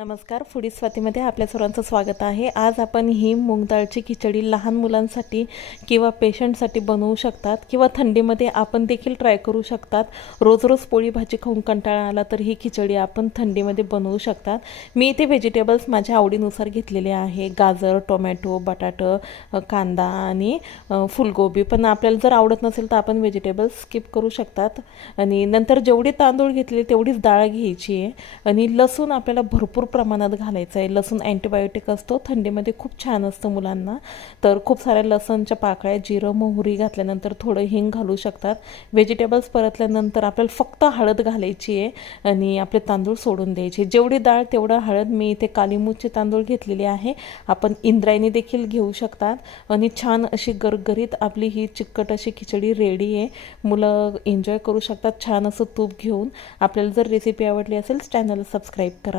नमस्कार, फूडी स्वातीमध्ये आपल्या सर्वांचं स्वागत आहे। आज आपण ही मूग डाळची खिचडी लहान मुलांसाठी किंवा पेशंटसाठी बनवू शकतात किंवा थंडीमध्ये आपण देखील ट्राय करू शकतात। रोज रोज पोळी भाजी खाऊन कंटाळा आला तर ही खिचडी आपण थंडीमध्ये बनवू शकतात। मी इथे व्हेजिटेबल्स माझ्या आवडीनुसार घेतलेले आहे। गाजर, टोमॅटो, बटाटा, कांदा आणि फुलगोबी। पण आपल्याला जर आवडत नसेल तर आपण व्हेजिटेबल्स स्किप करू शकतात। आणि नंतर जेवढे तांदूळ घेतले तेवढीच डाळ घ्यायची आहे। आणि लसूण आपल्याला भरपूर प्रमाणात घालायचं आहे। लसूण अँटीबायोटिक असतो, थंडीमध्ये खूप छान असतं मुलांना। तर खूप साऱ्या लसणच्या पाकळ्या, जिरं, मोहरी घातल्यानंतर थोडं हिंग घालू शकतात। व्हेजिटेबल्स परतल्यानंतर आपल्याला फक्त हळद घालायची आहे आणि आपले तांदूळ सोडून द्यायचे। जेवढी डाळ तेवढा हळद। मी इथे कालीमूचे तांदूळ घेतलेले आहे, आपण इंद्रायणी देखील घेऊ शकतात। आणि छान अशी गरगरीत आपली ही चिकट अशी खिचडी रेडी आहे। मुलं एन्जॉय करू शकतात छान असं तूप घेऊन। आपल्याला जर रेसिपी आवडली असेल चॅनल सबस्क्राईब करा।